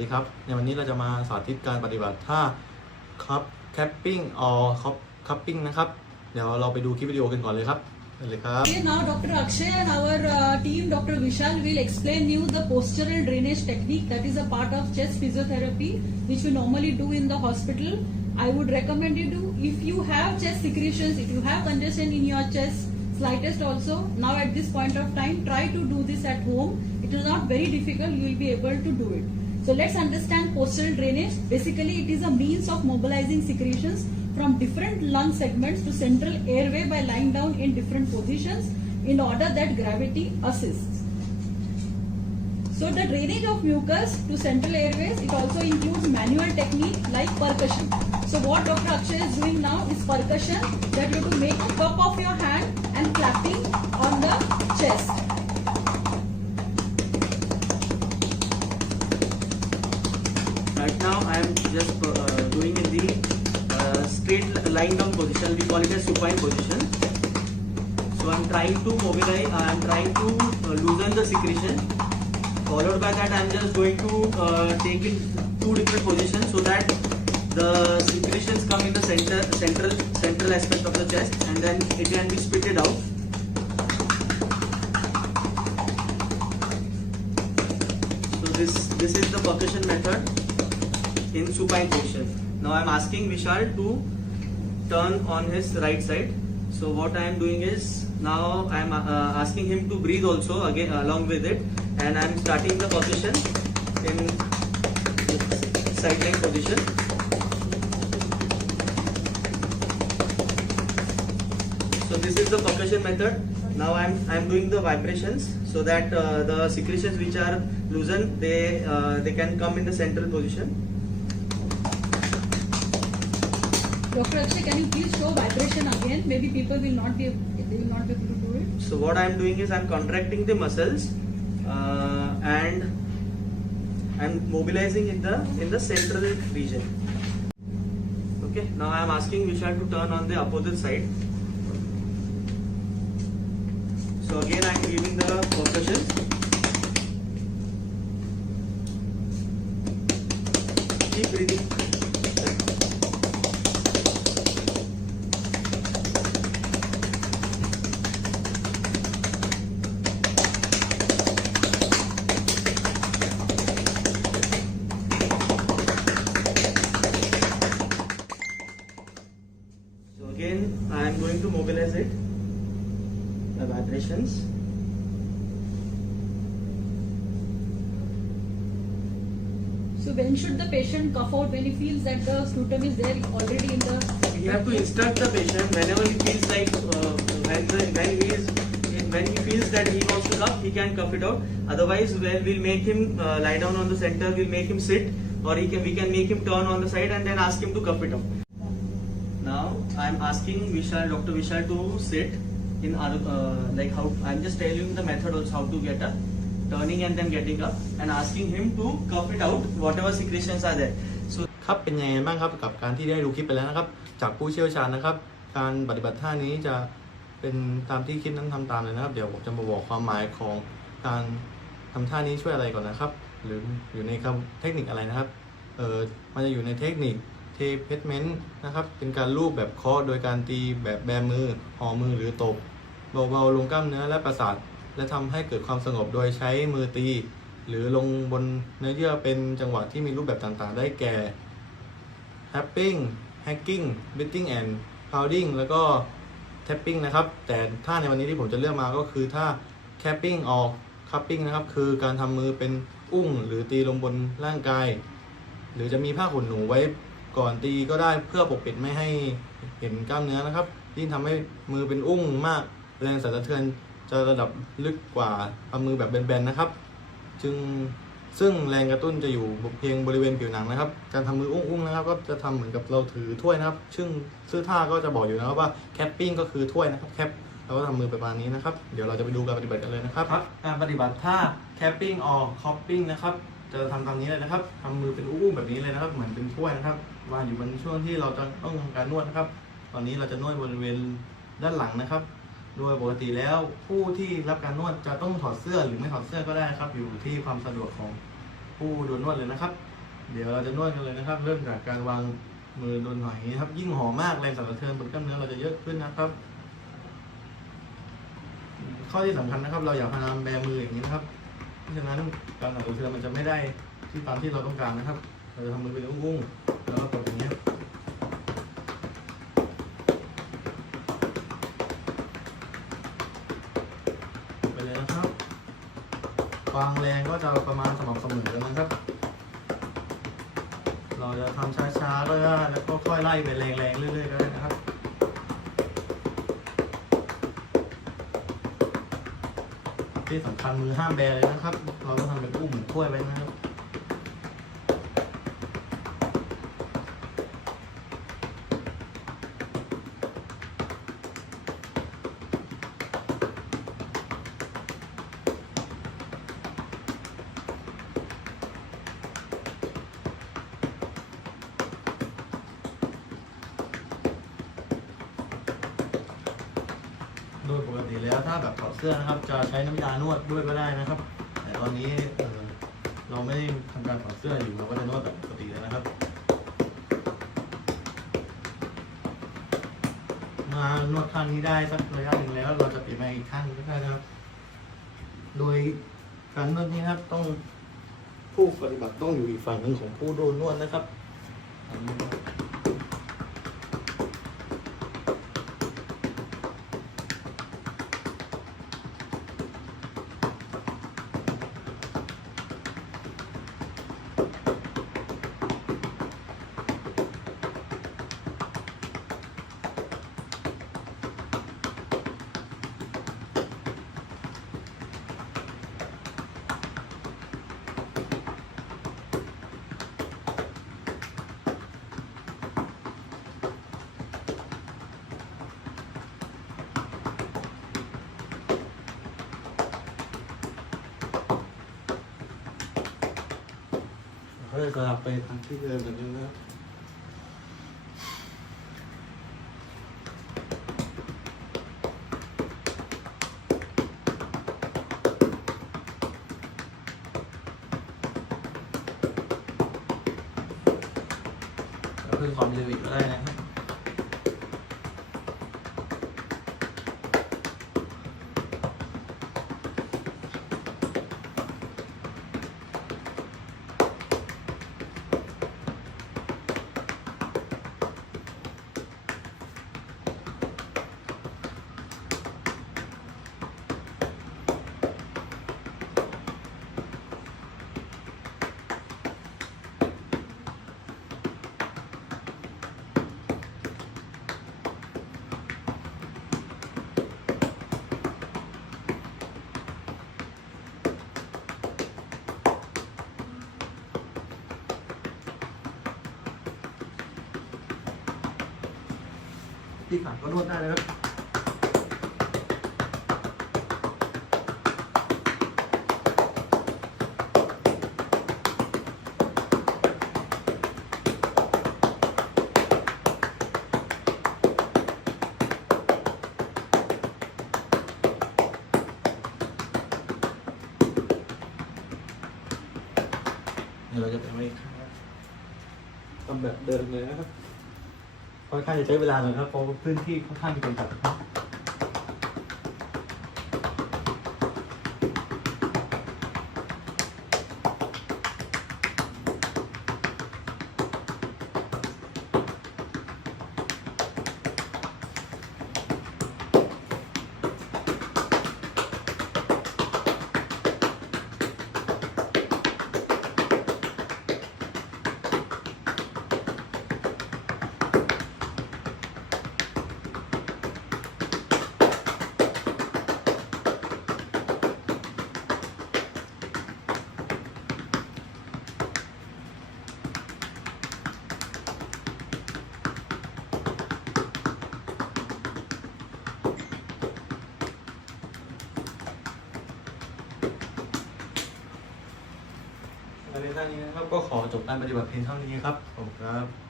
ดีครับในวันนี้เราจะมาสาธิตการปฏิบัติท่าครับแคปปิ้งคัพปิ้งนะครับเดี๋ยวเราไปดูคลิปวิดีโอกันก่อนเลยครับเลยครับ Okay, now Dr. Akshay and our team, Dr. Vishal, will explain you the postural drainage technique that is a part of chest physiotherapy, which we normally do in the hospital. I would recommend you to, if you have chest secretions, if you have congestion in your chest, slightest also, now at this point of time, try to do this at home. It is not very difficult, you will be able to do it. So let's understand postural drainage. Basically, it is a means of mobilizing secretions from different lung segments to central airway by lying down in different positions in order that gravity assists. So the drainage of mucus to central airways, it also includes manual technique like percussion. So what Dr. Akshay is doing now is percussion, that you have to make a cup of your hand and clapping on the chest. Right now I am just doing in the straight lying down position. We call it a supine position. So I am trying to mobilize, I am trying to loosen the secretion. Followed by that I am just going to take in two different positions so that the secretions come in the central aspect of the chest, and then it can be spitted out. So this is the percussion method in supine position. Now I am asking Vishal to turn on his right side. So what I am doing is, now I am asking him to breathe also again along with it, and I am starting the percussion in sideline position. So this is the percussion method. Now I am doing the vibrations so that the secretions which are loosened, they can come in the central position. Dr. Akshay, can you please show vibration again? Maybe people will not be able to do it. So what I am doing is I am contracting the muscles and I am mobilizing in the central region. Okay. Now I am asking Vishal to turn on the opposite side. So again I am giving the percussion. Keep breathing. So again I am going to mobilize it, the vibrations. So when should the patient cough out? When he feels that the sputum is there already in the... You have to instruct the patient whenever he feels like when he feels that he wants to cough, he can cough it out. Otherwise, we'll make him lie down on the center. We'll make him sit, or we can make him turn on the side and then ask him to cough it out. Now I'm asking Dr. Vishal to sit in like how I'm just telling him the method also how to get up, turning and then getting up, and asking him to cough it out whatever secretions are there. So ครับเป็นยังไงบ้างครับกับการที่ได้ดูคลิปไปแล้วนะครับจากผู้เชี่ยวชาญนะครับการปฏิบัติท่านี้จะเป็นตามที่คลิปนั้นทำตามเลยนะครับเดี๋ยวผมจะมาบอกความหมายของการทำท่านี้ช่วยอะไรก่อนนะครับหรืออยู่ในเทคนิคอะไรนะครับมันจะอยู่ในเทคนิคเทเพสเมนต์นะครับเป็นการลูบแบบเคาะโดยการตีแบบแบมือห่อมือหรือตบเบาๆลงกล้ามเนื้อและประสาทและทำให้เกิดความสงบโดยใช้มือตีหรือลงบนเนื้อเยื่อเป็นจังหวะที่มีรูปแบบต่างๆได้แก่ tapping hacking beating and pounding แล้วก็ tapping นะครับแต่ท่าในวันนี้ที่ผมจะเลือกมาก็คือท่า capping or cupping นะครับคือการทำมือเป็นอุ้งหรือตีลงบนร่างกายหรือจะมีผ้าขนหนูไว้ก่อนตีก็ได้เพื่อปกปิดไม่ให้เห็นกล้ามเนื้อนะครับยิ่งทำให้มือเป็นอุ้งมากแรงสั่นสะเทือนจะระดับลึกกว่าทำมือแบบแบนๆนะครับซึ่งแรงกระตุ้นจะอยู่เพียงบริเวณผิวหนังนะครับการทำมืออุ้งๆนะครับก็จะทำเหมือนกับเราถือถ้วยนะครับซึ่งท่าก็จะบอกอยู่นะครับว่าแคปปิ้งก็คือถ้วยนะครับแคปเราก็ทำมือประมาณนี้นะครับเดี๋ยวเราจะไปดูการปฏิบัติกันเลยนะครับการปฏิบัติท่าแคปปิ้งor cuppingนะครับจะทำตามนี้เลยนะครับทำมือเป็นอุ้งๆแบบนี้เลยนะครับเหมือนเป็นถ้วยนะครับวางอยู่บนช่วงที่เราจะต้องทำการนวดนะครับตอนนี้เราจะนวดบริเวณด้านหลังนะครับ โดยปกติแล้วผู้ที่รับการนวดจะต้องถอดเสื้อหรือไม่ถอดเสื้อก็ได้ครับอยู่ที่ความสะดวกของผู้โดนนวดเลยนะครับ เดี๋ยวเราจะนวดกันเลยนะครับ เริ่มจากการวางมือบนหอยนะครับ ยิ่งหอมมากแรงสั่นสะเทือนบนกล้ามเนื้อเราจะเยอะขึ้นนะครับ ข้อที่สำคัญนะครับ เราอย่าพยายามแบมืออย่างนี้นะครับเพราะฉะนั้นการสั่นสะเทือนมันจะไม่ได้ที่ตามที่เราต้องการนะครับ เราจะทำมือเป็นอุ้งๆแล้วก็กดอย่างนี้ครับไปเลยนะครับความแรงก็จะประมาณสม่ำเสมอนะครับ เราจะทำช้าๆก็ได้แล้วก็ค่อยไล่ไปแรงๆเรื่อยๆก็ได้นะครับที่สำคัญมือห้ามแบเลยนะครับ เราต้องทำเป็นอุ้มเหมือนถ้วยไว้นะครับโดยปกติแล้วถ้าแบบถอดเสื้อนะครับ จะใช้น้ำยานวดด้วยก็ได้นะครับ แต่ตอนนี้เราไม่ได้ทำการถอดเสื้ออยู่เราก็จะนวดแบบปกติเลยนะครับ มานวดข้างนี้ได้สักระยะหนึ่งแล้วเราจะเปลี่ยนมาอีกข้างหนึงก็ได้นะครับ โดยการนวดนี้นะครับต้องผู้ปฏิบัติต้องอยู่อีกฝั่งหนึ่งของผู้โดนนวดนะครับ เขาจะสลับไปทางที่เดิมเหมือนเดิมนะครับเพิ่มความเร็วอีกก็ได้นะครับที่ขาก็นวดได้เลยครับเดี๋ยวเราจะไปไม่ข้างทำแบบเดิมเลยนะครับค่อนข้างจะใช้เวลาหน่อยครับเพราะพื้นที่ค่อนข้างจะจำกัดครับในท่านี้นะครับก็ขอจบการปฏิบัติเพียงเท่านี้ครับขอบคุณครับ